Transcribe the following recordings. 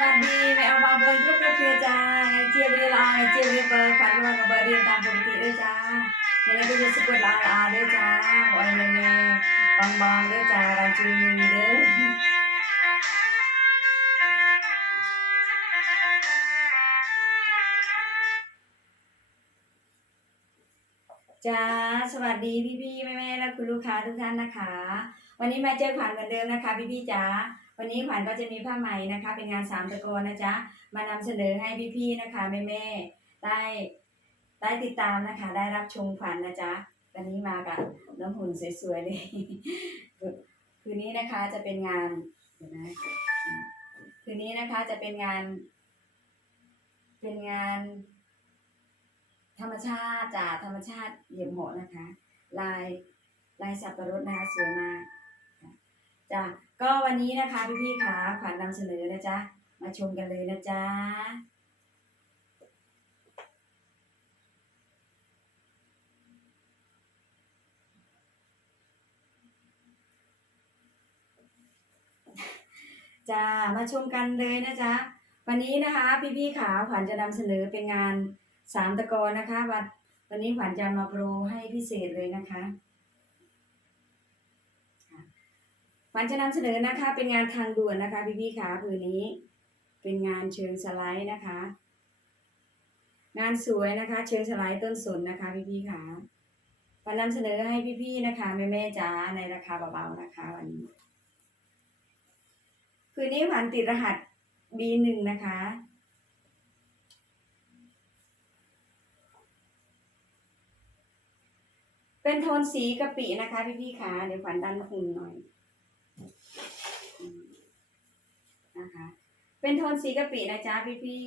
วัสดีแม่เอาบางบนลูกกระเพียจ้าไงเจี๊ยบเรียลาไงเจี๊ยบเรียเบอร์ฝันวันเบอร์เรียนตามปกติด้วยจ้าในนี้ก็จะสะกดลายอาด้วยจ้าโอ้ยแม่แม่บางบางด้วยจ้าเราจูมีเด้อจ้าสวัสดีพี่ๆแม่ๆและคุณลูกค้าทุกท่านนะคะ วันนี้มาเจอขวัญเหมือนเดิมนะคะพี่พี่จ้าวันนี้ขวัญก็จะมีผ้าไหมนะคะ เป็นงานสามตะโกนนะจ๊ะมานำเสนอให้พี่ๆนะคะแม่ๆได้ได้ติดตามนะคะ ได้รับชมขวัญนะจ๊ะวันนี้มากับน้องหุ่นสวยๆเลยคืนนี้นะคะจะเป็นงานเดี๋ยวนะคืนนี้นะคะจะเป็นงาน เป็นงาน ธรรมชาติจ้ะธรรมชาติเหยี่ยมโหดนะคะ ลายลายสับปะรดนะคะสวยมาก จ้ะก็วันนี้นะคะพี่ๆขาขวัญนำเสนอนะจ๊ะมาชมกันเลยนะจ๊ะจ้ามาชมกันเลยนะจ๊ะวันนี้นะคะพี่ๆขาขวัญจะนำเสนอเป็นงานสามตะกอนนะคะวันวันนี้ขวัญจะมาโปรให้พิเศษเลยนะคะ ขวัญจะนำเสนอนะคะ เป็นงานทางด่วนนะคะ พี่ๆขาผืนนี้ เป็นงานเชิงสไลด์นะคะ งานสวยนะคะ เชิงสไลด์ต้นสนนะคะ พี่ๆขาขวัญนำเสนอให้พี่ๆนะคะแม่ๆจ๋าในราคาเบาๆนะคะวันนี้คืนนี้ขวัญติดรหัส B1 นะคะเป็นโทนสีกะปินะคะพี่พี่ๆคะเดี๋ยวขวัญดันหุ่นหน่อยอืมนะคะ เป็นโทนสีกะปินะจ๊ะพี่พี่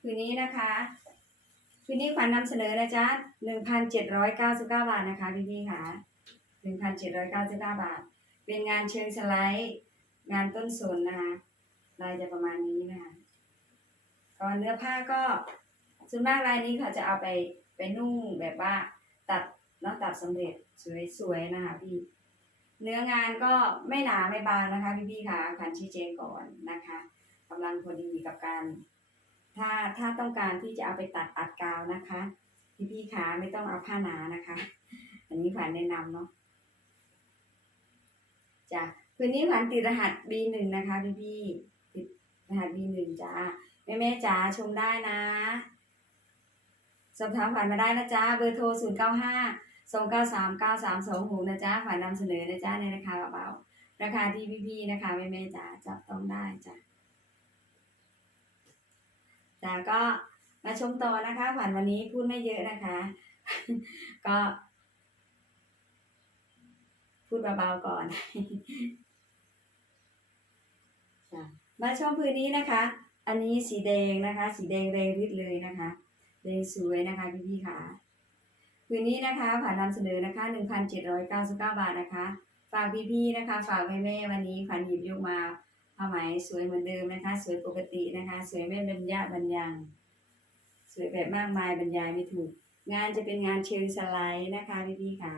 คืนนี้นะคะคืนนี้ขวัญนำเสนอนะจ๊ะหนึ่งพันเจ็ดร้อยเก้าสิบเก้าบาทนะคะพี่พี่ค่ะหนึ่งพันเจ็ดร้อยเก้าสิบเก้าบาท เป็นงานเชิงสไลด์ งานต้นสนนะคะลายจะประมาณนี้นะคะก่อนเนื้อผ้าก็ส่วนมากลายนี้เขาจะเอาไปไปนุ่งแบบว่าตัดเนาะตัดสำเร็จสวยๆนะคะพี่เนื้องานก็ไม่หนาไม่บางนะคะพี่พี่ๆค่ะขันชี้แจงก่อนนะคะ กำลังพอดีกับการ ถ้าถ้าต้องการที่จะเอาไปตัดอัดกาวนะคะพี่พี่ๆขาไม่ต้องเอาผ้าหนานะคะ อันนี้ผ่านแนะนำเนาะจ้ะคืนนี้ขวัญติดรหัส B1 นะคะ พี่พี่ๆติดรหัส B1 จ้าแม่แม่ๆจ๋าชมได้นะสอบถามขวัญมาได้นะจ๊ะเบอร์โทร 0 9 5 2 9 3 9 3 2 6นะจ๊ะขวัญนำเสนอนะจ๊ะในราคาเบาๆราคาที่พี่พี่ๆนะคะแม่แม่ๆจ๋าจับต้องได้จ้ะ จ้าก็มาชมต่อนะคะขวัญวันนี้พูดไม่เยอะนะคะ ก็ พูดเบาๆก่อนจ้ะมาชมพื้นนี้นะคะ อันนี้สีแดงนะคะ สีแดงแรงฤทธิ์เลยนะคะแรงสวยนะคะพี่พี่ๆค่ะพื้นนี้นะคะผ่านนำเสนอนะคะ 1,799 บาทนะคะ ฝากพี่พี่ๆนะคะ ฝากแม่แม่ๆวันนี้ขวัญหยิบยกมา ผ้าไหมสวยเหมือนเดิมนะคะ สวยปกตินะคะ สวยไม่บรรยะบรรยัง สวยแบบมากมายบรรยายไม่ถูก งานจะเป็นงานเชิงสไลด์นะคะพี่พี่ๆค่ะ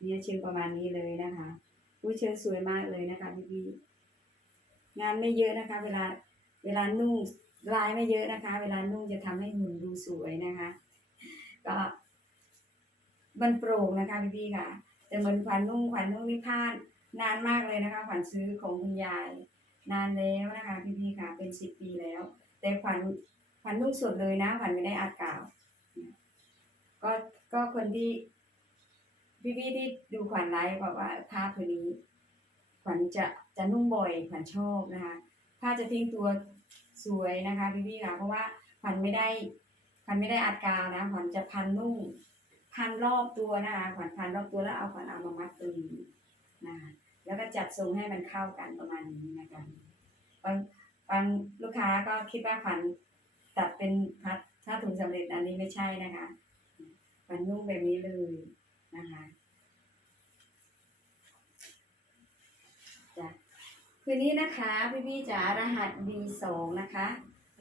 เนี่ยเชิงประมาณนี้เลยนะคะอุ้ยเชิงสวยมากเลยนะคะพี่พี่ๆงานไม่เยอะนะคะ เวลาเวลานุ่งลายไม่เยอะนะคะ เวลานุ่งจะทำให้หุ่นดูสวยนะคะ ก็มันโปร่งนะคะพี่พี่ๆค่ะ แต่เหมือนขวัญนุ่งขวัญนุ่งนี่พลาดนานมากเลยนะคะขวัญซื้อของคุณยาย นานแล้วนะคะพี่พี่ค่ะเป็นสิบปีแล้ว แต่ขวัญขวัญนุ่งสดเลยนะขวัญไม่ได้อัดกาว ก็ก็คนที่พี่พี่ที่ดูขวัญไลฟ์บอกว่าภาพตัวนี้ ขวัญจะจะนุ่งบ่อยขวัญชอบนะคะผ้าจะทิ้งตัวสวยนะคะพี่พี่ค่ะเพราะว่าขวัญไม่ได้ขวัญไม่ได้อัดกาวนะขวัญจะพันนุ่งพันรอบตัวนะคะขวัญพันรอบตัวแล้วเอาขวัญเอามามัดตรงนี้นะคะ แล้วก็จัดทรงให้มันเข้ากันประมาณนี้นะคะบางบางลูกค้าก็คิดว่าขวัญตัดเป็นพัดถ้าถุงสำเร็จอันนี้ไม่ใช่นะคะขวัญนุ่งแบบนี้เลยนะคะจ้ะคืนนี้นะคะ พี่พี่ๆจ๋ารหัส B2 นะคะ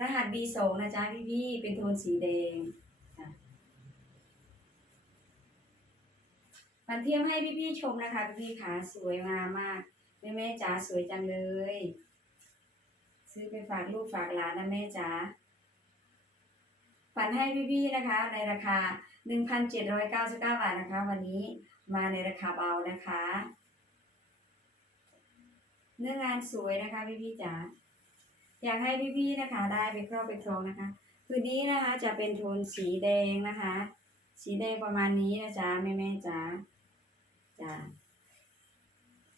รหัส B2 นะจ๊ะพี่พี่ๆเป็นโทนสีแดง จ้ะมันเทียมให้พี่พี่ๆชมนะคะพี่พี่ๆขาสวยงามมาก แม่แม่จ๋าสวยจังเลย ซื้อไปฝากลูกฝากหลานนะแม่จ๋าฝันให้พี่ๆนะคะ ในราคา 1,799 บาทนะคะ วันนี้มาในราคาเบานะคะ เนื้องานสวยนะคะพี่ๆจ๋าอยากให้พี่ๆนะคะ ได้ไปครอบไปครองนะคะคืนนี้นะคะจะเป็นโทนสีแดงนะคะ สีแดงประมาณนี้นะจ๊ะแม่แม่จ๋า จ้า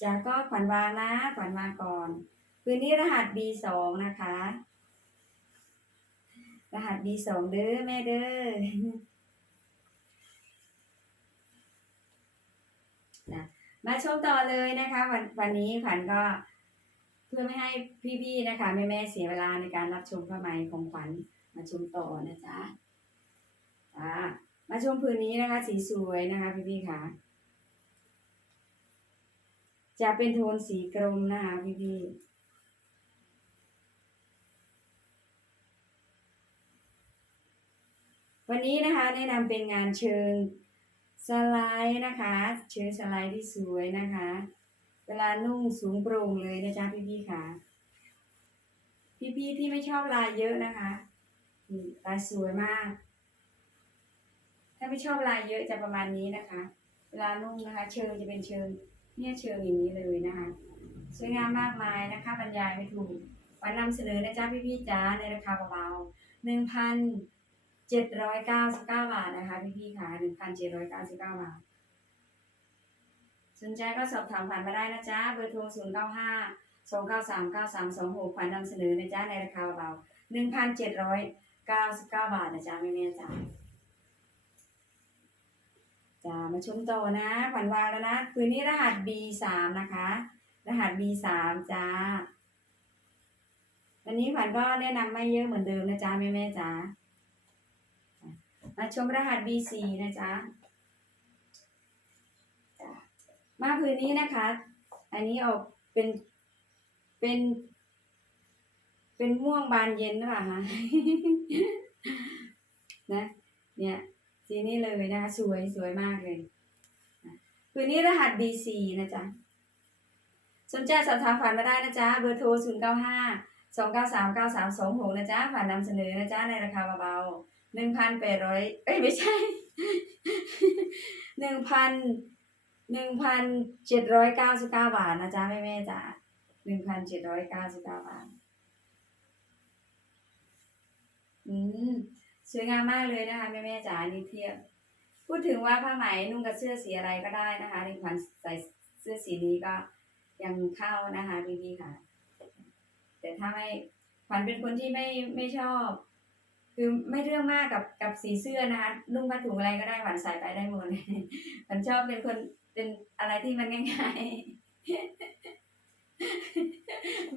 จ๋าก็ขวัญวางนะขวัญวางก่อนคืนนี้รหัส B2 นะคะ รหัส B2 เด้อแม่เด้อนะมาชมต่อเลยนะคะ วันวันนี้ขวัญก็เพื่อไม่ให้พี่ๆนะคะแม่ๆเสียเวลาในการรับชมผ้าไหมของขวัญมาชมต่อนะจ๊ะอ่ามาชมผืนนี้นะคะ สีสวยนะคะพี่ๆค่ะ จะเป็นโทนสีกรมนะคะพี่วันนี้นะคะแนะนำเป็นงานเชิงสไลด์นะคะ เชิงสไลด์ที่สวยนะคะ เวลานุ่งสูงโปร่งเลยนะจ๊ะพี่ๆค่ะพี่ๆที่ไม่ชอบลายเยอะนะคะลายสวยมาก ถ้าไม่ชอบลายเยอะจะประมาณนี้นะคะ เวลานุ่งนะคะ เชิงจะเป็นเชิง เนี่ยเชิงอย่างนี้เลยนะคะสวยงามมากมายนะคะบรรยายไม่ถูกวันนำเสนอนะจ๊ะพี่ๆจ๋าในราคาเบาๆหนึ่งพันเจ็ดร้อยเก้าสิบเก้าบาทนะคะพี่พี่ๆค่ะหนึ่งพันเจ็ดร้อยเก้าสิบเก้าบาทสนใจก็สอบถามผ่านมาได้นะจ๊ะเบอร์โทรศูนย์เก้าห้าสองเก้าสามเก้าสามสองหกผ่านนำเสนอนะจ๊ะในราคาเบาหนึ่งพันเจ็ดร้อยเก้าสิบเก้าบาทนะจ๊ะแม่แม่ๆจ๋า จ้ามาชมต่อนะขวัญวางแล้วนะ คืนนี้รหัส B สามนะคะ รหัส B สามจ้าวันนี้ขวัญก็แนะนำไม่เยอะเหมือนเดิมนะจ๊ะแม่แม่จ๋ามาชมรหัส B4 นะจ๊ะจ้ะมาพื้นนี้นะคะ อันนี้ออกเป็นเป็นเป็นม่วงบานเย็นหรือเปล่าคะนะเนี่ย สีนี้เลยนะคะสวยสวยมากเลยนะพื้นนี้รหัส B4 นะจ๊ะสนใจสอบถามผ่านมาได้นะจ๊ะ เบอร์โทร 0 9 5 2 9 3 9 3 2 6 นะจ๊ะ ผ่านนำเสนอนะจ๊ะ ในราคาเบาๆหนึ่งพันแปดร้อยเอ้ย ไม่ใช่หนึ่งพันหนึ่งพันเจ็ดร้อยเก้าสิบเก้าบาทนะจ๊ะ แม่แม่จ๋าหนึ่งพันเจ็ดร้อยเก้าสิบเก้าบาท อืม สวยงามมากเลยนะคะแม่แม่จ๋านี่เทียบ พูดถึงว่าผ้าไหมนุ่งกับเสื้อสีอะไรก็ได้นะคะในขวัญใส่เสื้อสีนี้ก็ยังเข้านะคะพี่พี่ๆค่ะ แต่ถ้าไม่ขวัญเป็นคนที่ไม่ไม่ชอบ คือไม่เรื่องมากกับกับสีเสื้อนะคะนุ่งผ้าถุงอะไรก็ได้หวานใส่ไปได้หมดหวานชอบเป็นคนเป็นอะไรที่มันง่ายๆ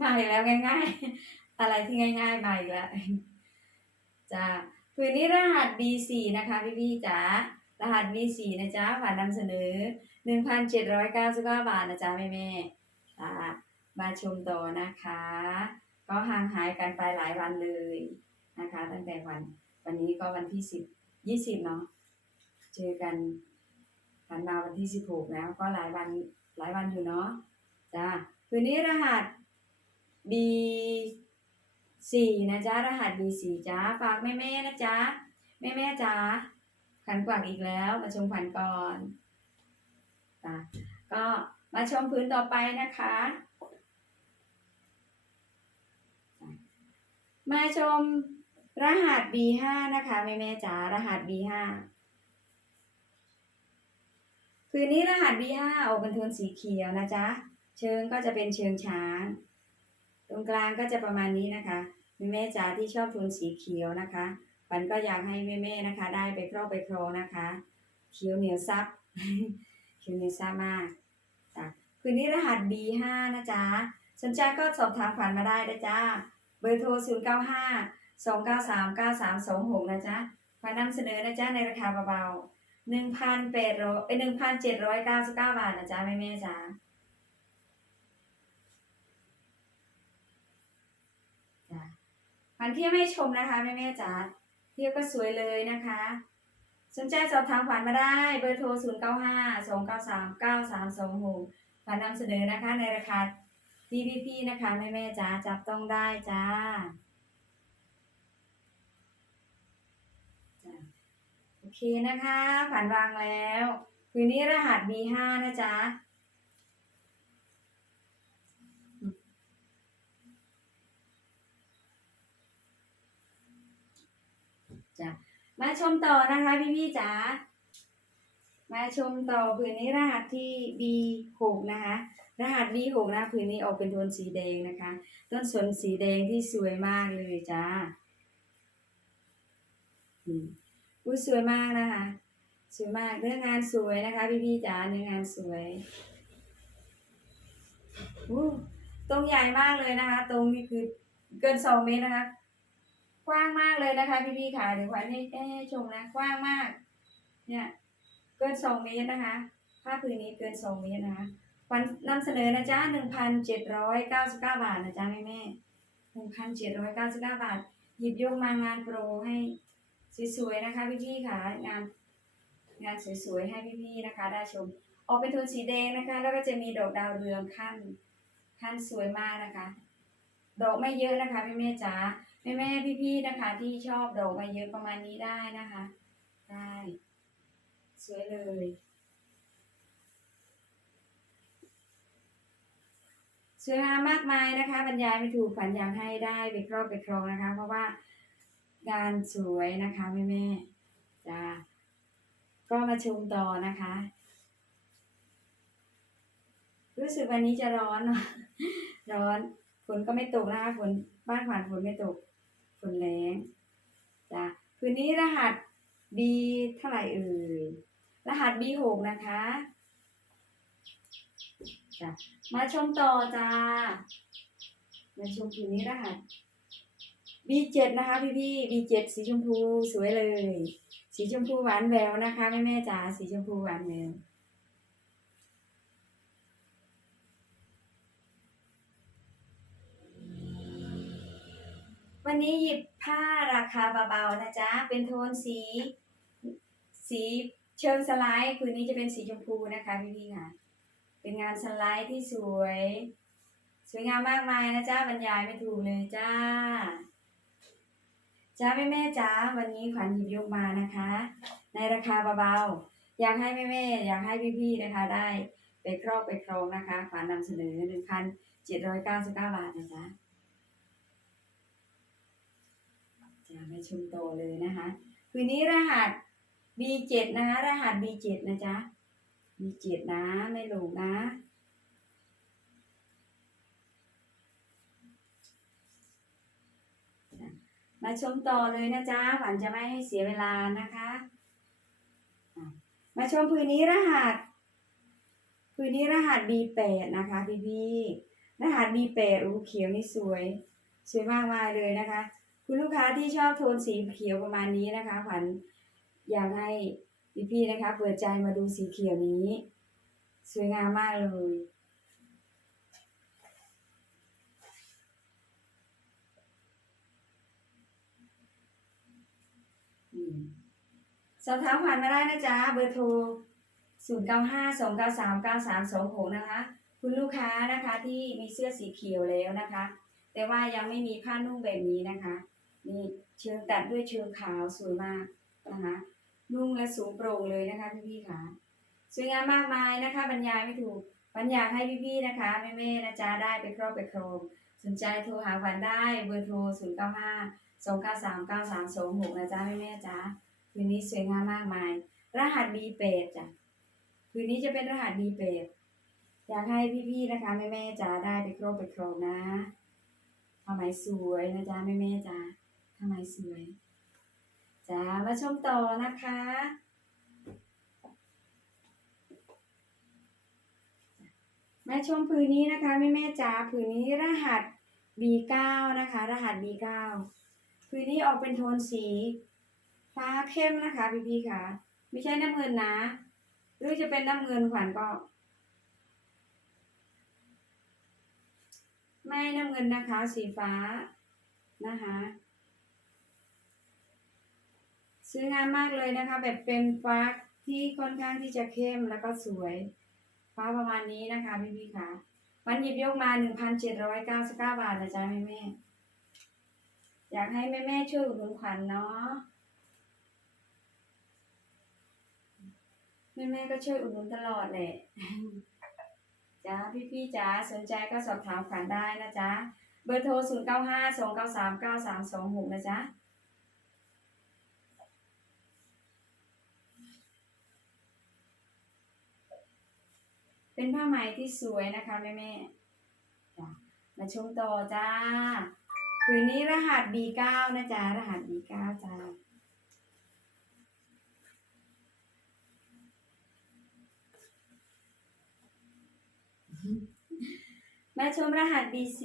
มาอีกแล้วง่าย ๆ อะไรที่ง่าย ๆมาอีกแล้วจ้า คืนนี้รหัส B4 นะคะพี่ๆจ๋ารหัส B4 นะจ๊ะผ่านนำเสนอ 1,799 บาทนะจ๊ะแม่ๆจ้ามาชมต่อนะคะ ก็ห่างหายกันไปหลายวันเลยนะคะ ตั้งแต่วันวันนี้ก็วันที่สิบยี่สิบเนาะเจอกันผ่านมาวันที่สิบหกแล้ว ก็หลายวันหลายวันอยู่เนาะจ้าคืนนี้รหัส B สี่นะจ๊ะรหัส B สี่จ้าฝากแม่แม่นะจ๊ะแม่แม่จ้าขันกวักอีกแล้วมาชมขันก่อนจ้าก็มาชมพื้นต่อไปนะคะ มาชมรหัส B5 นะคะแม่แม่จ๋ารหัส B5 คืนนี้รหัส B5 ออกเป็นโทนสีเขียวนะจ๊ะ เชิงก็จะเป็นเชิงช้าง ตรงกลางก็จะประมาณนี้นะคะ แม่จ๋าที่ชอบโทนสีเขียวนะคะปันก็อยากให้แม่แม่ๆนะคะ ได้ไปครอบไปครองนะคะ เขียวเหนียวซับเขียวเหนียวซับมากจ้ะคืนนี้รหัส B5 นะจ๊ะสนใจก็สอบถามขวัญมาได้นะจ๊ะเบอร์โทร 0 9 5 2 9 3 9 3 2 6 นะจ๊ะขวัญนำเสนอนะจ๊ะในราคาเบาๆ1,800เอ้ย1,799 บาทนะจ๊ะแม่ๆจ๋าจ้ะ ขวัญเที่ยวให้ชมนะคะแม่ๆจ๋าเที่ยวก็สวยเลยนะคะ สนใจสอบถามขวัญมาได้เบอร์โทร 0 9 5 2 9 3 9 3 2 6ขวัญนำเสนอนะคะในราคาที่พี่พี่พี่นะคะแม่แม่จ๋าจับต้องได้จ้าโอเคนะคะ ผ่านวางแล้วคืนนี้รหัส B5 นะจ๊ะ จ้ะมาชมต่อนะคะพี่พี่ๆจ๋ามาชมต่อผืนนี้รหัสที่ B6 นะคะ รหัส B6 นะผืนนี้ออกเป็นโทนสีแดงนะคะ ต้นสนสีแดงที่สวยมากเลยจ้าอืมอุ้ยสวยมากนะคะสวยมากเนื้องานสวยนะคะ พี่พี่ๆจ๋าเนื้องานสวยอู้ตรงใหญ่มากเลยนะคะ ตรงนี้คือเกินสองเมตรนะคะ กว้างมากเลยนะคะพี่พี่ค่ะเดี๋ยวขวัญให้ให้ชมนะกว้างมาก เนี่ยเกินสองเมตรนะคะผ้าผืนนี้เกินสองเมตรนะคะขวัญนำเสนอนะจ๊ะหนึ่งพันเจ็ดร้อยเก้าสิบเก้าบาทนะจ๊ะแม่แม่หนึ่งพันเจ็ดร้อยเก้าสิบเก้าบาท หยิบยกมางานโปรให้สวยๆนะคะพี่พี่ค่ะงานงานสวยๆให้พี่ๆนะคะ ได้ชม ออกเป็นโทนสีแดงนะคะ แล้วก็จะมีดอกดาวเรืองขั้นขั้นสวยมากนะคะ ดอกไม่เยอะนะคะแม่แม่จ๋า แม่แม่ๆพี่ๆนะคะ ที่ชอบดอกไม่เยอะประมาณนี้ได้นะคะ ได้ สวยเลยสวยงามมากมายนะคะ บรรยายไม่ถูกฝันอยากให้ได้ไปครอบไปครองนะคะ เพราะว่างานสวยนะคะแม่แม่จ้าก็มาชมต่อนะคะ รู้สึกวันนี้จะร้อน ร้อนฝนก็ไม่ตกนะคะฝนบ้านขวานฝนไม่ตก ฝนแรงจ้ะคืนนี้รหัส B เท่าไหร่เอ่ยรหัส B6 นะคะจ้ะมาชมต่อจ้ามาชมคืนนี้รหัส B7 นะคะพี่พี่ๆ B7 สีชมพูสวยเลย สีชมพูหวานแววนะคะแม่แม่จ๋าสีชมพูหวานแวว วันนี้หยิบผ้าราคาเบาๆนะจ๊ะ เป็นโทนสี สีเชิงสไลด์คืนนี้จะเป็นสีชมพูนะคะพี่ๆค่ะ เป็นงานสไลด์ที่สวย สวยงามมากมายนะจ๊ะบรรยายไม่ถูกเลยจ้า จ้าแม่แม่จ้าวันนี้ขวัญหยิบยกมานะคะ ในราคาเบาๆ อยากให้แม่แม่อยากให้พี่ๆนะคะ ได้ไปครอบไปครองนะคะ ขวัญนำเสนอหนึ่งพันเจ็ดร้อยเก้าสิบเก้าบาทนะจ๊ะ จะไปชมโตอเลยนะคะ คืนนี้รหัส B7 นะคะรหัส B7 นะจ๊ะ B7 นะไม่หลงนะมาชมต่อเลยนะจ๊ะหวันจะไม่ให้เสียเวลานะคะ มาชมผืนนี้รหัสผืนนี้รหัส B8 นะคะพี่พี่รหัส B8 โอ้เขียวนี่สวย สวยมากมายเลยนะคะ คุณลูกค้าที่ชอบโทนสีเขียวประมาณนี้นะคะขวัญอยากให้พี่ๆนะคะเปิดใจมาดูสีเขียวนี้ สวยงามมากเลยอืมสอบถามขวัญมาได้นะจ๊ะ เบอร์โทร 0 9 5 2 9 3 9 3 2 6 นะคะ คุณลูกค้านะคะที่มีเสื้อสีเขียวแล้วนะคะ แต่ว่ายังไม่มีผ้านุ่งแบบนี้นะคะ นี่เชิงตัดด้วยเชิงขาวสวยมากนะคะ นุ่งและสูงโปร่งเลยนะคะพี่ๆค่ะ สวยงามมากมายนะคะ บรรยายไม่ถูกบรรยายให้พี่ๆนะคะแม่ๆนะจ๊ะได้ไปครอบไปครองสนใจโทรหาขวัญได้เบอร์โทร 0 9 5 2 9 3 9 3 2 6นะจ๊ะแม่ๆจ๊ะคืนนี้สวยงามมากมาย รหัส B8 จ้ะคืนนี้จะเป็นรหัส B8 อยากให้พี่ๆนะคะแม่ๆจ๊ะได้ไปครอบไปครองนะผ้าไหมสวยนะจ๊ะแม่ๆจ๊ะ ผ้าไมสวยจ้ามาชมต่อนะคะมาชมผืนนี้นะคะแม่แม่จ๋าผืนนี้รหัส B9 นะคะ รหัส B9 ผืนนี้ออกเป็นโทนสี ฟ้าเข้มนะคะพี่พี่ค่ะ ไม่ใช่น้ำเงินนะ หรือจะเป็นน้ำเงินขวัญก็ ไม่น้ำเงินนะคะ สีฟ้านะคะ สวยงามมากเลยนะคะ แบบเป็นฟ้าที่ค่อนข้างที่จะเข้มแล้วก็สวย ฟ้าประมาณนี้นะคะพี่พี่ๆค่ะวันหยิบยกมาหนึ่งพันเจ็ดร้อยเก้าสิบเก้าบาทนะจ๊ะแม่แม่ๆอยากให้แม่แม่ๆช่วยอุดหนุนขวัญเนาะแม่แม่ๆก็ช่วยอุดหนุนตลอดแหละจ้าพี่พี่ๆจ๋าสนใจก็สอบถามขวัญได้นะจ๊ะเบอร์โทร 0 9 5 2 9 3 9 3 2 6 นะจ๊ะ เป็นผ้าไหมที่สวยนะคะแม่แม่มาชมต่อจ้าผืนนี้รหัส B9 นะจ๊ะรหัส B9 จ้ามาชมรหัส B10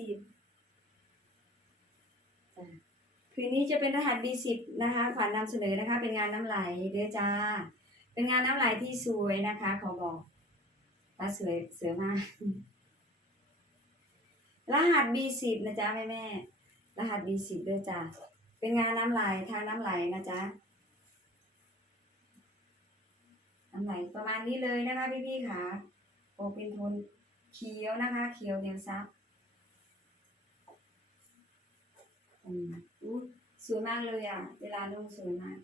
คืนนี้จะเป็นรหัส B10 นะคะขวัญนำเสนอนะคะ เป็นงานน้ำไหลเด้อจ้า เป็นงานน้ำไหลที่สวยนะคะ ขอบอก ว่าสวยสวยมาก รหัส B10 นะจ๊ะแม่แม่รหัส B10 เด้อจ้าเป็นงานน้ำไหลทางน้ำไหลนะจ๊ะ น้ำไหลประมาณนี้เลยนะคะพี่ๆค่ะ โอเป็นโทนเขียวนะคะ เขียวเหนียวซับอืมอู้สวยมากเลยอะ เวลานุ่งสวยมาก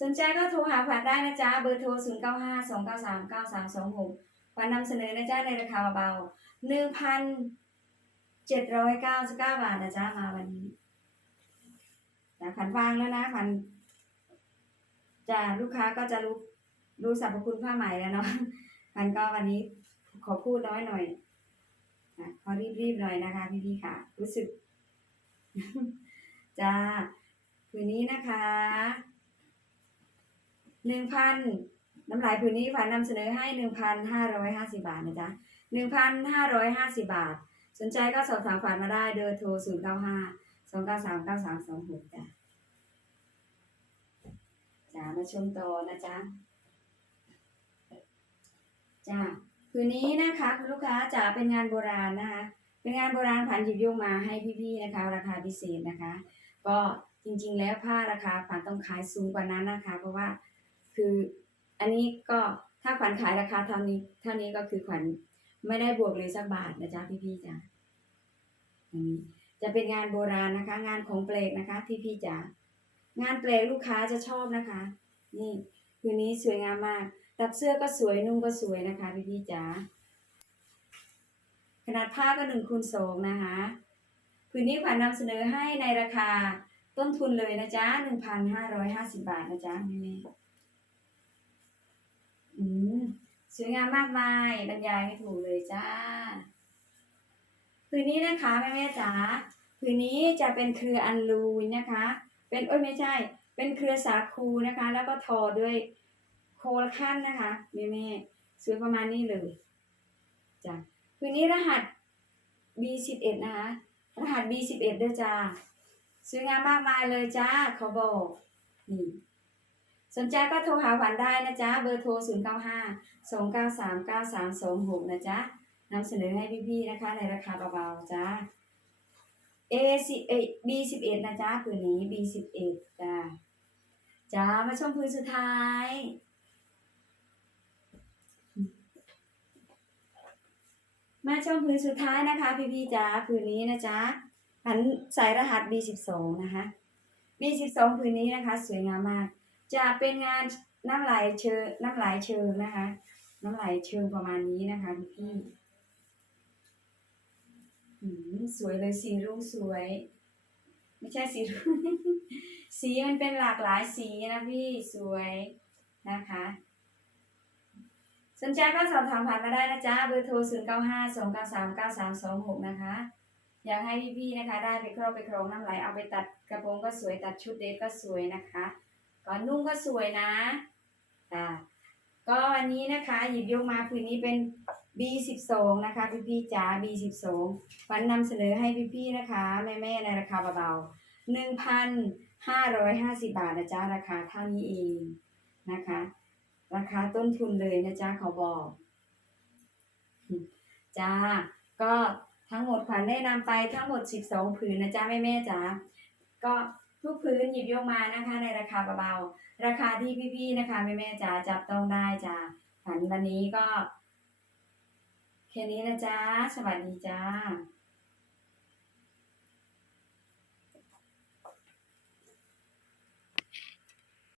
สนใจก็โทรหาขวัญได้นะจ๊ะ เบอร์โทร 0 9 5 2 9 3 9 3 2 6ขวัญนำเสนอนะจ๊ะในราคาเบาๆ1,799 บาทนะจ๊ะมาวันนี้นะขวัญวางแล้วนะขวัญจะลูกค้าก็จะรู้รู้สรรพคุณผ้าไหมแล้วเนาะขวัญก็วันนี้ขอพูดน้อยหน่อยนะขอรีบๆหน่อยนะคะ พี่ๆค่ะ รู้สึกจ้าคืนนี้นะคะ หนึ่งพันน้ำลายผืนนี้ฝันนำเสนอให้หนึ่งพันห้าร้อยห้าสิบาทนะจ๊ะหนึ่งพันห้าร้อยห้าสิบาท สนใจก็สอบถามฝันมาได้เดอโทรศูนย์เก้าห้าสองเก้าสามเก้าสามสองหกจ้ะจ้ามาชมต่อนะจ๊ะจ้าคืนนี้นะคะคุณลูกค้าจ๋าเป็นงานโบราณนะคะ เป็นงานโบราณผันหยิบยกมาให้พี่ๆนะคะ ราคาพิเศษนะคะ ก็จริงๆแล้วผ้าราคาผันต้องขายสูงกว่านั้นนะคะ เพราะว่า คืออันนี้ก็ถ้าขวัญขายราคาเท่านี้เท่านี้ก็คือขวัญไม่ได้บวกเลยสักบาทนะจ๊ะพี่ๆจ๋าอันนี้จะเป็นงานโบราณนะคะ งานของแปลกนะคะพี่พี่ๆจ๋างานแปลกลูกค้าจะชอบนะคะ นี่คืนนี้สวยงามมาก ตัดเสื้อก็สวยนุ่งก็สวยนะคะพี่พี่ๆจ๋าขนาดผ้าก็หนึ่งคูณสองนะคะคืนนี้ขวัญนำเสนอให้ในราคาต้นทุนเลยนะจ๊ะหนึ่งพันห้าร้อยห้าสิบบาทนะจ๊ะแม่ อืมสวยงามมากมายบรรยายไม่ถูกเลยจ้าผืนนี้นะคะแม่แม่จ๋าผืนนี้จะเป็นเครืออันลูนนะคะ เป็นโอ้ยไม่ใช่ เป็นเครือสาคูนะคะ แล้วก็ทอด้วยโคลขั้นนะคะแม่แม่ๆสวยประมาณนี้เลยจ้ะผืนนี้รหัส B11 นะคะ รหัส B11 ด้วยจ้าสวยงามมากมายเลยจ้าเขาบอกนี่ สนใจก็โทรหาขวัญได้นะจ๊ะ เบอร์โทร 0 9 5 2 9 3 9 3 2 6 นะจ๊ะนำเสนอให้พี่ๆนะคะ ในราคาเบาๆจ้า A 10 B 11นะจ๊ะผืนนี้ B 11จ้าจ้ามาชมผืนสุดท้าย มาชมผืนสุดท้ายนะคะ พี่ๆจ้าผืนนี้นะจ๊ะผันสายรหัส B 12นะคะ B 12ผืนนี้นะคะ สวยงามมาก จะเป็นงานน้ำไหลเชิงน้ำไหลเชิงนะคะ น้ำไหลเชิงประมาณนี้นะคะพี่อืมสวยเลยสีรุ้งสวย ไม่ใช่สีรุ้งสีมันเป็นหลากหลายสีนะพี่สวยนะคะ สนใจก็สอบถามผ่านมาได้นะจ๊ะเบอร์โทร 0 9 5 2 9 3 9 3 2 6 นะคะ อยากให้พี่ๆนะคะ ได้ไปครอบไปครองน้ำไหลเอาไปตัดกระโปรงก็สวยตัดชุดเดทก็สวยนะคะ ก่อนนุ่งก็สวยนะอ่าก็วันนี้นะคะหยิบยกมาผืนนี้เป็น B12 นะคะพี่พี่จ๋า B12 วันนำเสนอให้พี่พี่ๆนะคะ แม่แม่ในราคาเบาๆหนึ่งพันห้าร้อยห้าสิบาทนะจ๊ะราคาเท่านี้เองนะคะ ราคาต้นทุนเลยนะจ๊ะเขาบอกจ้าก็ทั้งหมดขวัญได้นำไปทั้งหมด 12 ผืนนะจ๊ะแม่แม่จ๋าก็ ทุกพื้นหยิบยกมานะคะ ในราคาเบาๆราคาที่พี่ๆนะคะแม่ๆจ๋าจับต้องได้จ้าฝันวันนี้ก็แค่นี้นะจ๊ะสวัสดีจ้า